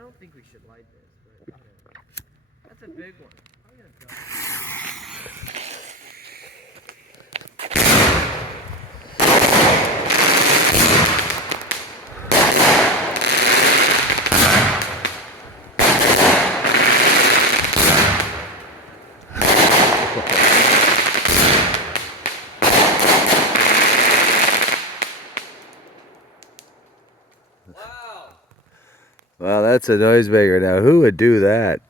don't think we should light this, but whatever. That's a big one. I'm gonna drop Wow. Wow, that's a noisemaker. Now, who would do that?